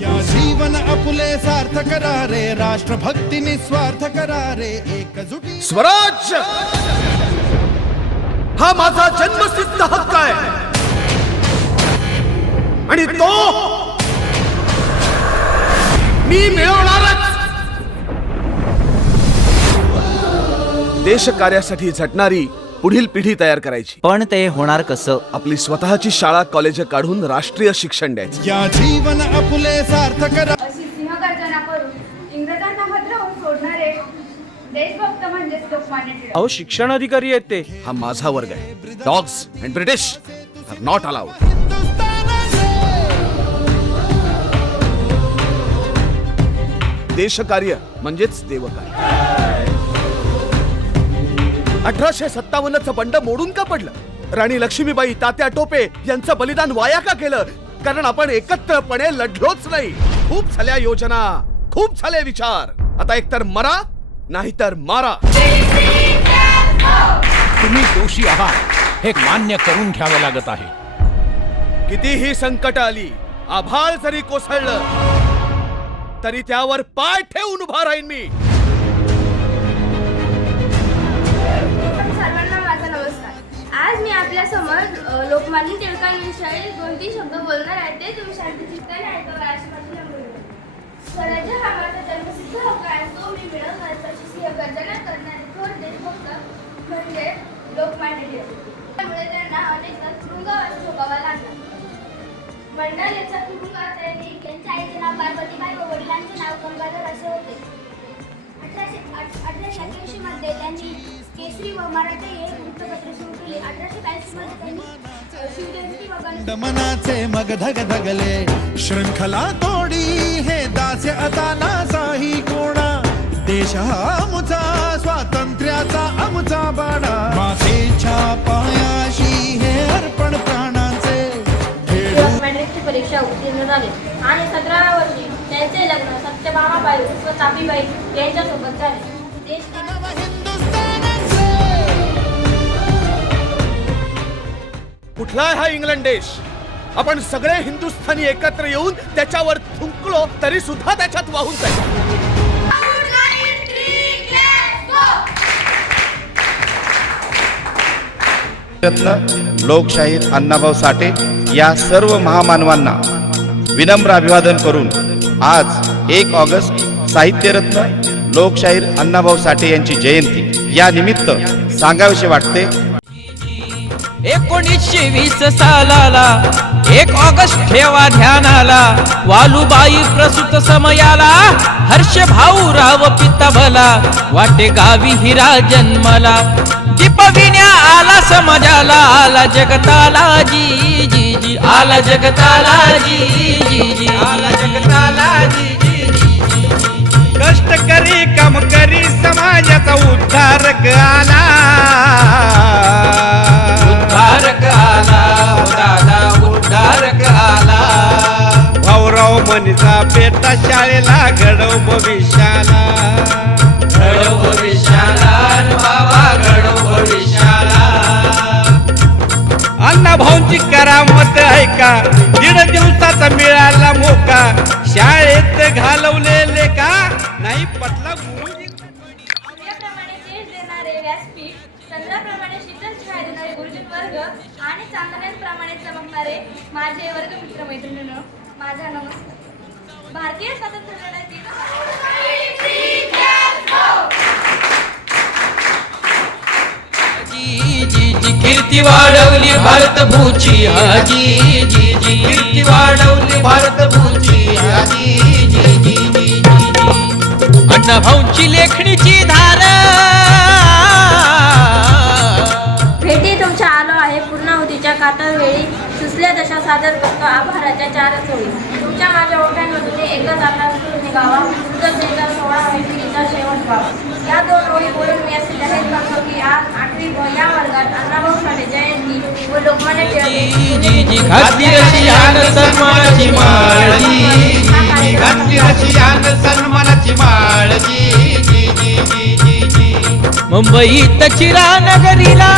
या जीवन आपुले सार्थ करा रे, राष्ट्रभक्ती निस्वार्थ करा रे, एकजुटी. स्वराज्य हा माझा जन्मसिद्ध हक्क आहे आणि तो मी मिळवणारच. देश कार्यासाठी झटणारी पुढील पिढी तयार करायची. पण ते होणार कसं? आपली स्वतःची शाळा कॉलेज काढून राष्ट्रीय शिक्षण द्यायचं. या जीवन आपुले सार्थ करा. अशी सिंहगर्जना करून इंग्रजांना हरवून सोडणारे देशभक्त म्हणजेच लोकमान्य टिळक. अहो शिक्षण अधिकारी आहेत ते. हा माझा वर्ग आहे. Dogs and British are not allowed. देशकार्य म्हणजेच देवकार्य. 1857चं बंड मोडून का पडलं? राणी लक्ष्मीबाई, तात्या टोपे यांचं बलिदान वाया का केलं? कारण आपण एकत्रपणे लढलोच नाही. खूप झाल्या योजना, खूप झाले विचार. आता एकतर मरा नाहीतर मारा. तुम्ही दोषी आहात हे मान्य करून घ्यावे लागत आहे. कितीही संकट आली, आभाळ जरी कोसळलं तरी त्यावर पाय ठेवून उभा राहीन मी. सर्वांना माझा नमस्कार. आज मी आपल्या समोर लोकमान्य टिळकांविषयी 2-3 शब्द बोलणार आहे. ते तुम्ही शांत चित्ताने ऐकावे अशी माझी विनंती आहे. स्वराज्य हा माझा जन्मसिद्ध हक्क आहे. तो मी मिळवणार. तशी सिंहगर्जना करणारे थोर देशभक्त म्हणजे लोकमान्य टिळक. त्यामुळे त्यांना अनेकदा तुरुंगवास भोगावा लागला. मंडालेच्या तुरुंगात त्यांच्या आईचे नाव पार्वतीबाई व वडिलांचे नाव गंगाधर असे होते. 1881 मध्ये त्यांनी केसरी व मराठी हे वृत्तपत्र सुरू केले. 1882 मध्ये त्यांनी शिवजयंती व मनाचे मग धग धगले, शृंखला तोडी हे दास्य आता नासाही कोणा. देश हा आमचा, स्वातंत्र्याचा आमचा बाणा. मातेच्या पायाशी हे अर्पण प्राणांचे. मॅट्रिकची परीक्षा उत्तीर्ण झाले आणि 17व्या वर्षी त्यांचे लग्न सत्यभामाबाई व तापीबाई यांच्यासोबत झाले. कुठला हा इंग्लंड देश? आपण सगळे हिंदुस्थानी एकत्र येऊन त्याच्यावर थुंकलो तरी सुद्धा त्याच्यात वाहून जाईल. रत्न लोकशाहीर अण्णाभाऊ साठे या सर्व महामानवांना विनम्र अभिवादन करून आज 1 ऑगस्ट साहित्यरत्न लोकशाहीर अण्णाभाऊ साठे यांची जयंती या निमित्त सांगावेसे वाटते. 1920 सालाला 1 ऑगस्ट ठेवा ध्यानाला. वालुबाई प्रसूत समयाला हर्ष भाऊराव पिता भला. वाटे गावी हिरा जन्मला. दीपविण्या आला समाजाला. आला जगताला जी जी जी. आला जगताला जी जी जी. आला जगताला जी जी जी. कष्टकरी कामकरी समाजाचा उद्धारक आला. उद्धारक आला दादा उद्धारक आला. भाऊराव म्हणीचा बेटा शाळेला घडव भविष्याला. घडव भविष्याला बाबा घडव भविष्याला. अण्णाभाऊंची करामत आहे का? 1.5 दिवसाचा मिळाला मोका. शाळेत घालवलेले का नाही पटला गुरुजी. सूर्याप्रमाणे तेज देणारे व्यासपीठ, चंद्राप्रमाणे शीतल छाया देणारे गुरुजन वर्ग आणि चांदण्याप्रमाणे चमकणारे माझे वर्गमित्र मैत्रिणींनो, माझा नमस्कार. भारतीय स्वातंत्र्य लढ्यातील जी जी जी कीर्ती वाढवली भारत भूची. जी जी जी कीर्ती वाढवली भारत भूची. जी जी जी जी जी. अण्णाभाऊंची लेखणीची धार. भेटी तुमच्या आलो आहे पूर्णाहुतीच्या कातर वेळी. सुचल्या दशा सादर करतो आभाराच्या 4 ओळी. तुमच्या माझ्या ओठांमधून एकच आपला सूर निघावा. कृतज्ञता 16 मैत्रिणीचा शेवट व्हावा. या 2 ओळी बोलून मी असे जाहीर करतो की आज 8वी व या वर्गात अण्णाभाऊ साठे जयंती व लोकमान्य टिळक जी जी घातली रशी आन सन्मानाची माळ. जी घातली अशी आन सन्मानाची माळ. जी जी जी जी जी. मुंबईत चिरा नगरीला